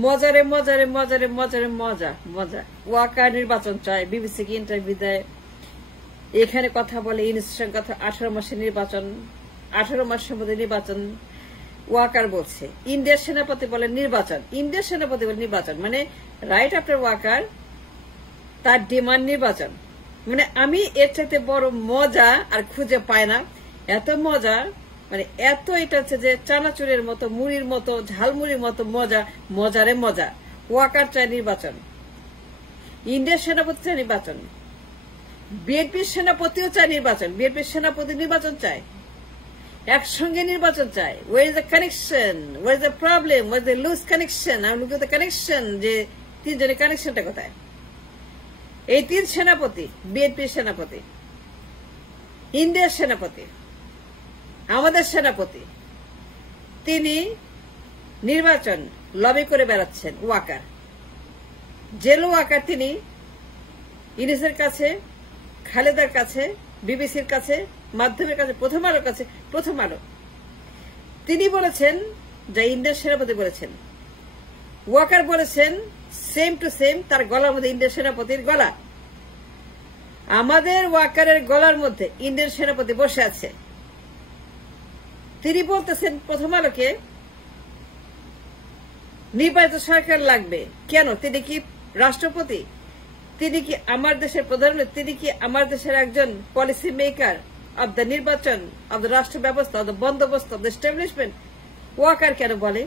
মজারে মজারে মজারে মজারে মজা মজা। ওয়াকার নির্বাচন চায়, বিবিসি কে ইন্টারভিউ দেয়, এখানে কথা বলে, ইনস্টিটিউশন কথা, 18 মাসের নির্বাচন, 18 মাসের মধ্যে নির্বাচন। ওয়াকার বলছে, ইন্ডিয়ার সেনাপতি বলে নির্বাচন, ইন্ডিয়ার সেনাপতি বলে নির্বাচন, মানে রাইট আফটার ওয়াকার তার ডিমান্ড নির্বাচন। মানে আমি এর চাইতে বড় মজা আর খুঁজে পাই না। এত মজা, মানে এত এটা হচ্ছে যে চানাচুরের মতো, মুড়ির মতো, ঝালমুড়ির মতো মজা, মজারে মজা। ওয়াকার চায় নির্বাচন, ইন্ডিয়ার সেনাপতি চায় নির্বাচন, বিএনপির সেনাপতিও চায় নির্বাচন, বিএনপির সেনাপতি নির্বাচন চায়, একসঙ্গে নির্বাচন চায়। Where is the connection, where is the problem, where is the loose connection? আমি লুক দ্য কানেকশন, যে তিনজনের কানেকশনটা কোথায়? এই তিন সেনাপতি, বিএনপির সেনাপতি, ইন্ডিয়ার সেনাপতি, আমাদের সেনাপতি, তিনি নির্বাচন লবি করে বেড়াচ্ছেন। ওয়াকার, জেল ওয়াকার, তিনি ইউনিসের কাছে, খালেদার কাছে, বিবিসির কাছে, মাধ্যমের কাছে, প্রথম আলোর কাছে, প্রথম আলো, তিনি বলেছেন, যা ইন্ডিয়ার সেনাপতি বলেছেন, ওয়াকার বলেছেন সেম টু সেম, তার গলার মধ্যে ইন্ডিয়ার সেনাপতির গলা, আমাদের ওয়াকারের গলার মধ্যে ইন্ডিয়ান সেনাপতি বসে আছে। তিনি বলতেছেন প্রথম আলোকে, নির্বাচিত সরকার লাগবে কেন? তিনি কি রাষ্ট্রপতি? তিনি কি আমার দেশের প্রধানমন্ত্রী? তিনি কি আমার দেশের একজন পলিসি মেকার অব দ্য নির্বাচন, অব দ্য রাষ্ট্র ব্যবস্থা, অব দ্য বন্দোবস্ত, অব দ্য এস্টাবলিশমেন্ট? ওয়াকার কেন বলে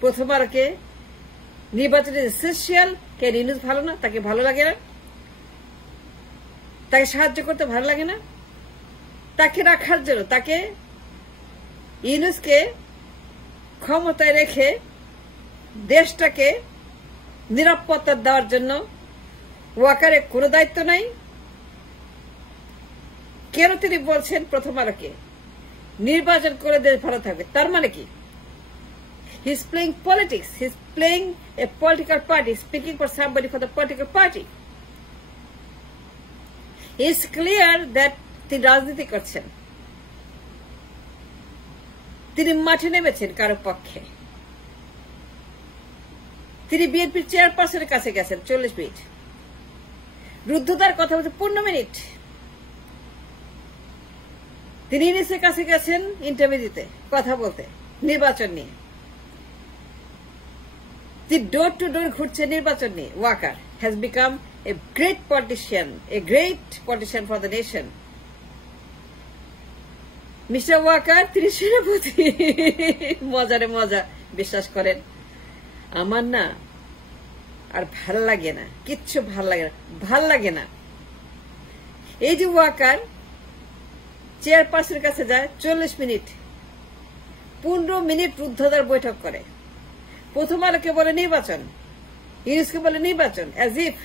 প্রথম আলোকে নির্বাচন ইজ এসেনশিয়াল? কেন ইউনুস ভালো না? তাকে ভালো লাগে না? তাকে সাহায্য করতে ভালো লাগে না? তাকে রাখার জন্য, তাকে ইউনুসকে ক্ষমতায় রেখে দেশটাকে নিরাপত্তা দেওয়ার জন্য ওয়াকারের কোনো দায়িত্ব নাই? কেন তিনি বলছেন প্রথম আলোকে নির্বাচন করে দেশ ভালো থাকবে? তার মানে কি? He is playing politics, he is playing a political party, speaking for somebody for the political party. It's clear that তিনি রাজনীতি করছেন, তিনি মাঠে নেমেছেন কারো পক্ষে। তিনি বিএনপির চেয়ারপারসনের কাছে গেছেন 40 মিনিট, রুদ্ধতার কথা বলতে 15 মিনিট। তিনি ইউনুসের কাছে গেছেন ইন্টারভিউ দিতে, কথা বলতে নির্বাচন নিয়ে। তিনি ডোর টু ডোর ঘুরছে নির্বাচন নিয়ে। Walker has become a great politician, a great politician for the nation. Mister Walker, তিনি সেনাপতি। মজারে মজা, বিশ্বাস করেন আমার না আর ভাল লাগে না, কিচ্ছু ভাল লাগে না, ভাল লাগে না। এই যে ওয়াকার চেয়ারপারসনের কাছে যায় 40 মিনিট, 15 মিনিট রুদ্ধতার বৈঠক করে। প্রথম আলোকে বলে নির্বাচন, ইউনুসকে বলে নির্বাচন, অ্যাজ ইফ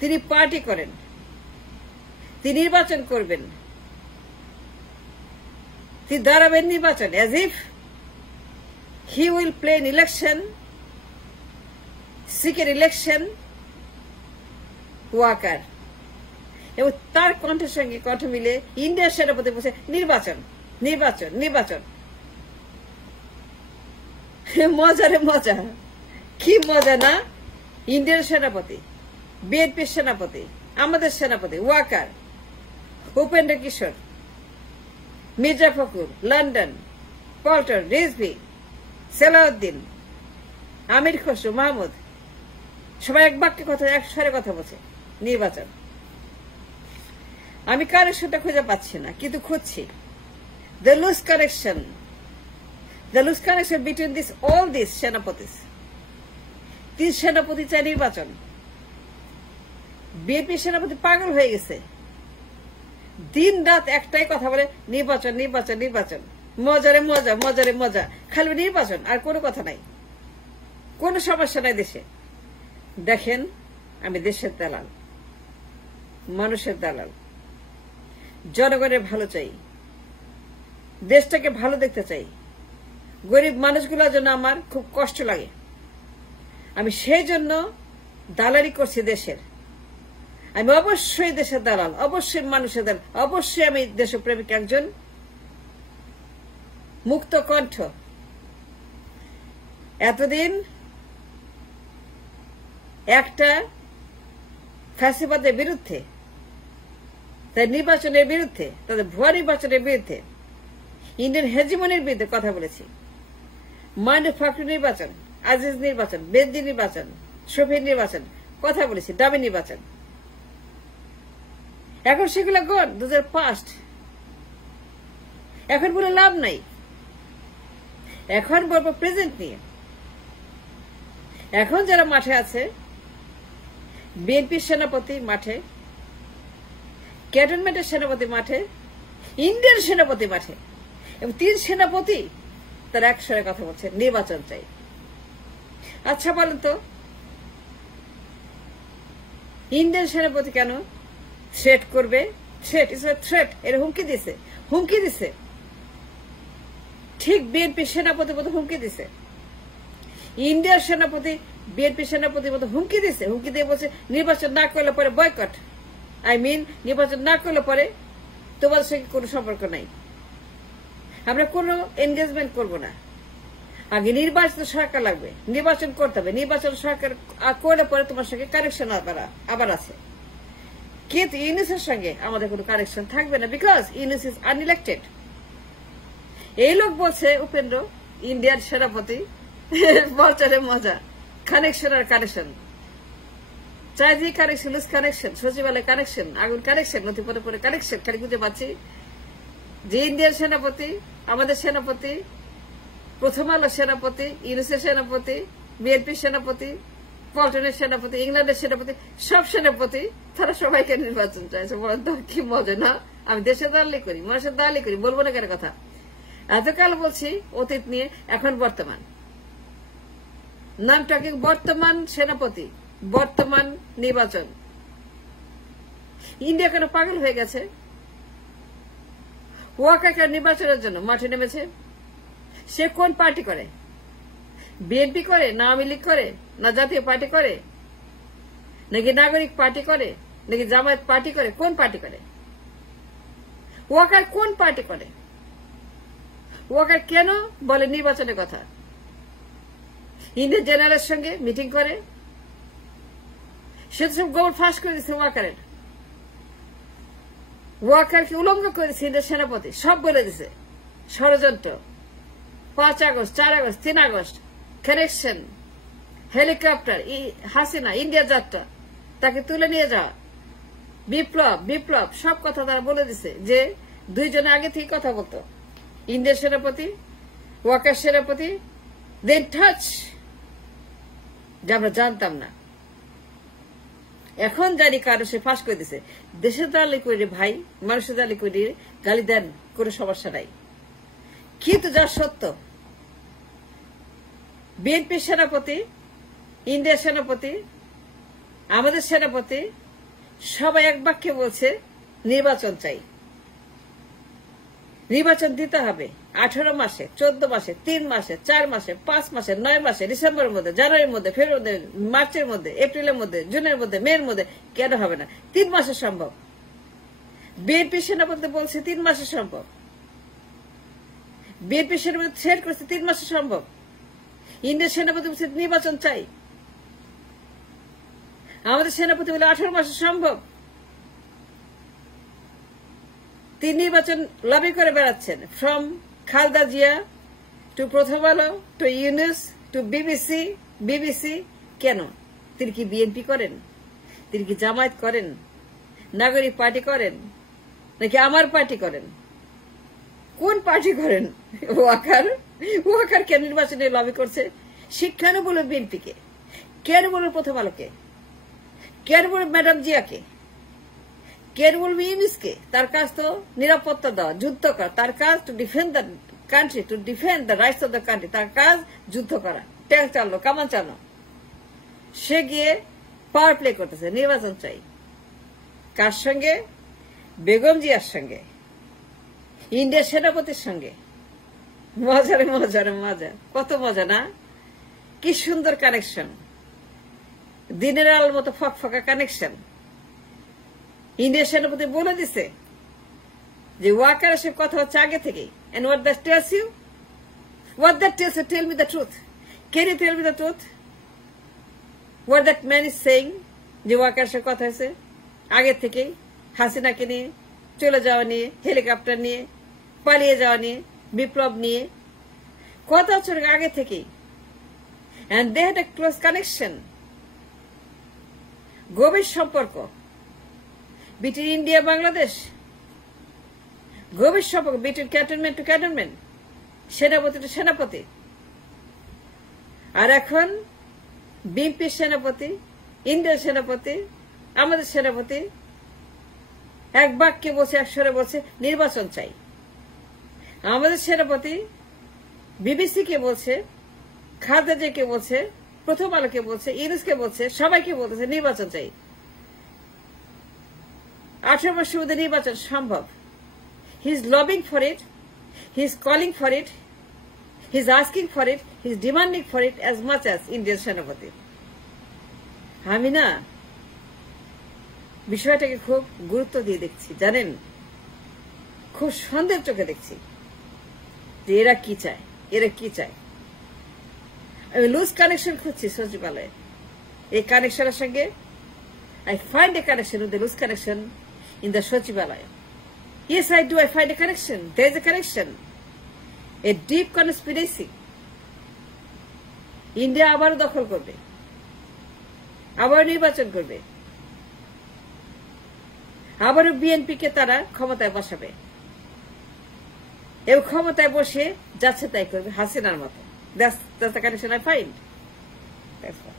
তিনি পার্টি করেন, তিনি নির্বাচন করবেন, তিনি দাঁড়াবেন নির্বাচন, as if he will play an election, সিকের ইলেকশন। ওয়াকার এবং তার কণ্ঠের সঙ্গে কণ্ঠ মিলে ইন্ডিয়ার সেনাপতি বলছে নির্বাচন, নির্বাচন, নির্বাচন। মজারে মজা, কি মজা না? ইন্ডিয়ার সেনাপতি, বিএনপির সেনাপতি, আমাদের সেনাপতি ওয়াকার, উপেন্দ্র কিশোর, মির্জা ফখরুল, লন্ডন, পল্টন, রিজভি, সালাউদ্দিন, আমির খসরু, মাহমুদ, সবাই এক বাক্যে কথা, এক স্বরে কথা বলছে নির্বাচন। আমি কানেকশনটা খুঁজে পাচ্ছি না, কিন্তু খুঁজছি। The loose connection, the loose connection between this all this senapatis. তিন সেনাপতি চায় নির্বাচন। বিএনপি সেনাপতি পাগল হয়ে গেছে, দিন রাত একটাই কথা বলে নির্বাচন, নির্বাচন, নির্বাচন। মজারে মজা, মজারে মজা, খালি নির্বাচন, আর কোনো কথা নাই, কোনো সমস্যা নাই দেশে। দেখেন, আমি দেশের দালাল, মানুষের দালাল, জনগণের ভালো চাই, দেশটাকে ভালো দেখতে চাই। গরিব মানুষগুলোর জন্য আমার খুব কষ্ট লাগে, আমি সেই জন্য দালালি করছি দেশের। আমি অবশ্যই দেশের দালাল, অবশ্যই মানুষের দালাল, অবশ্যই আমি দেশপ্রেমিক একজন মুক্ত কণ্ঠ। এতদিন একটা ফ্যাসিবাদের বিরুদ্ধে, তাদের নির্বাচনের বিরুদ্ধে, তাদের ভুয়া নির্বাচনের বিরুদ্ধে, ইন্ডিয়ান হেজিমনির বিরুদ্ধে কথা বলেছি। মাইন্ড ফ্যাক্টরি নির্বাচন, আজিজ নির্বাচন, বেদি নির্বাচন, শফির নির্বাচন, কথা বলেছি, দামি নির্বাচন। এখন সেগুলো গণ 2005। এখন বলে লাভ নাই, এখন বলবো প্রেজেন্ট নিয়ে। এখন যারা মাঠে আছে, বিএনপির সেনাপতি মাঠে, ক্যান্টনমেন্টের সেনাপতি মাঠে, ইন্ডিয়ান সেনাপতি মাঠে, এবং 3 সেনাপতি তারা একসঙ্গে কথা বলছে নির্বাচন চাই। আচ্ছা বলেন তো, ইন্ডিয়ান সেনাপতি কেন থ্রেট করবে? থ্রেট ইজ এ থ্রেট, এর হুমকি দিছে। ঠিক বিএনপি সেনাপতির মতো হুমকি দিছে। ইন্ডিয়ার সেনাপতি বিএনপি সেনাপতির মতো হুমকি দিছে। হুমকি দিয়ে বলছে নির্বাচন না করলে পরে বয়কট, নির্বাচন না করলে পরে তোমাদের সঙ্গে কোনো সম্পর্ক নাই, আমরা কোনো এনগেজমেন্ট করব না। আগে নির্বাচিত সরকার লাগবে, নির্বাচন করতে হবে, নির্বাচন সরকার করলে পরে তোমার সঙ্গে কানেকশন আবার আছে। কিন্তু ইউনুসের সঙ্গে আমাদের কোনো কানেকশন থাকবে না, বিকজ ইউনুস ইজ আনইলেক্টেড। এই লোক বলছে উপেন্দ্র, ইন্ডিয়ার সেনাপতি, বলছে মজা, কানেকশন আর কানেকশন, চাইজি কানেকশন, লুজ কানেকশন, সচিবালয় কানেকশন, আগুন কানেকশন, নথিপত্র পরে কানেকশন। খালি বুঝতে পারছি যে ইন্ডিয়ার সেনাপতি, আমাদের সেনাপতি, প্রথম আলো সেনাপতি, ইউনুসের সেনাপতি, বিএনপি সেনাপতি, পল্টনের সেনাপতি, ইংল্যান্ডের সেনাপতি, সব সেনাপতি তারা সবাইকে নির্বাচন চাইছে। বলেন তো কি মজা না? আমি দেশের দালালি করি, মানুষের দালালি করি, বলবো না কেন কথা? এতকাল বলছি অতীত নিয়ে, এখন বর্তমান। নাম টকিং বর্তমান সেনাপতি, বর্তমান নির্বাচন। ইন্ডিয়া কেন পাগল হয়ে গেছে? ওয়াকার নির্বাচনের জন্য মাঠে নেমেছে। সে কোন পার্টি করে? বিএনপি করে, না আওয়ামী লীগ করে, না জাতীয় পার্টি করে, নাকি নাগরিক পার্টি করে, নাকি জামায়াত পার্টি করে? কোন পার্টি করে? ওয়াকার কোন পার্টি করে? ওয়াকার কেন বলে নির্বাচনের কথা? ইন্ডিয়ান জেনারেলের সঙ্গে মিটিং করে, সে সব গোবর ফাঁস করে দিচ্ছে ওয়াকারের। ওয়াকারকে উলঙ্গ করেছে ইন্ডিয়ান সেনাপতি, সব বলে দিছে। ষড়যন্ত্র, 5 August, 4 August, 3 August, connection, helicopter, Hasina, India যাত্রা, তাকে তুলে নিয়ে যাওয়া, বিপ্লব, সব কথা তারা বলে দিছে। যে 2 জনে আগে থেকে কথা বলতো, ইন্ডিয়ান সেনাপতি, ওয়াকার সেনাপতি, দেন টাচ, যা আমরা জানতাম না। এখন জানি কারো সে ফাঁস করে দিছে। দেশের দালালি করে ভাই, মানুষের দালালি করে গালি দেন, কোনো সমস্যা নাই। কিন্তু যা সত্য, বিএনপি সেনাপতি, ইন্ডিয়ার সেনাপতি, আমাদের সেনাপতি সবাই এক বাক্যে বলছে নির্বাচন চাই, নির্বাচন দিতে হবে। 18 মাসে, 14 মাসে, 3 মাসে, 4 মাসে, 5 মাসে, 9 মাসে, ডিসেম্বরের মধ্যে, জানুয়ারির মধ্যে, ফেব্রুয়ারি, মার্চের মধ্যে, এপ্রিলের মধ্যে, জুনের মধ্যে, মের মধ্যে। কেন হবে না? 3 মাসে সম্ভব। বিএনপি সেনাপতি বলছে 3 মাসে সম্ভব। বিএনপি সেনাপতি থ্রেট করছে 3 মাসে সম্ভব। ইন্ডিয়ান সেনাপতি বলছে নির্বাচন চাই। আমাদের সেনাপতি বলে 18 মাসে সম্ভব। 3 নির্বাচন লবি করে বেড়াচ্ছেন, ফ্রম খালেদা জিয়া টু প্রথম আলো টু ইউনুস টু বিবিসি। কেন? তিনি কি বিএনপি করেন? তিনি কি জামায়াত করেন? নাগরিক পার্টি করেন? নাকি আমার পার্টি করেন? কোন পার্টি করেন? ওয়াকার কেন নির্বাচনে লবি করছে? কেন বলবে বিএনপিকে? কেন বলবে প্রথম আলোকে? কেন বলবে ম্যাডাম জিয়াকে? কেন বলবে ইউনুসকে? তার কাজ তো নিরাপত্তা দেওয়া, যুদ্ধ করা। তার কাজ to defend the country, to defend the rights of the country. তার কাজ যুদ্ধ করা, ট্যাঙ্ক চালানো, কামান চালানো। সে গিয়ে পাওয়ার প্লে করতেছে। নির্বাচন চাই কার সঙ্গে? বেগম জিয়ার সঙ্গে, ইন্ডিয়ার সেনাপতির সঙ্গে। মজারে মজা, কত মজা না? কি সুন্দর কানেকশন, দিনের আলোর মতো ফকফকা কানেকশন। ইন্ডিয়ার সেনাপতি বলে দিছে যে ওয়াকারের সে কথা হচ্ছে আগে থেকেই। And what that tells you? What that tells you, tell me the truth. Can you tell me the truth? What that man is saying? যে ওয়াকারের সাথে কথা হয়েছে আগে থেকেই হাসিনাকে নিয়ে চলে যাওয়া নিয়ে হেলিকপ্টার নিয়ে পালিয়ে যাওয়া নিয়ে বিপ্লব নিয়ে কত বছর আগে থেকেই and they had a close connection গভীর সম্পর্ক between India Bangladesh গভীর সম্পর্ক between cantonment to cantonment সেনাপতি টু সেনাপতি আর এখন বিএনপি সেনাপতি ইন্ডিয়ার সেনাপতি আমাদের সেনাপতি এক বাক্যে বলছে এক স্বরে বলছে নির্বাচন চাই আমাদের সেনাপতি বিবিসি কে বলছে খালেদা কে বলছে প্রথম আলোকে বলছে ইউনুসকে বলছে সবাইকে বলতেছে নির্বাচন চাই 18 মাসের মধ্যে নির্বাচন সম্ভব he is lobbying for it he is calling for it he is asking for it he is demanding for it as much as Indian সেনাপতি আমি না বিষয়টাকে খুব গুরুত্ব দিয়ে দেখছি জানেন খুব সন্দেহের চোখে দেখছি যে এরা কি চায় আমি লুজ কানেকশন খুঁজছি সচিবালয়ে এই কানেকশনের সঙ্গে I find a connection with the loose connection in the Sachivalaya. Yes, I do. I find a connection. There is a connection. A deep conspiracy. India আবার দখল করবে আবার নির্বাচন করবে আবারও বিএনপি কে তারা ক্ষমতায় বসাবে এবং ক্ষমতায় বসে যাচ্ছে তাই করবে হাসিনার মতো That's the connection I find. That's all.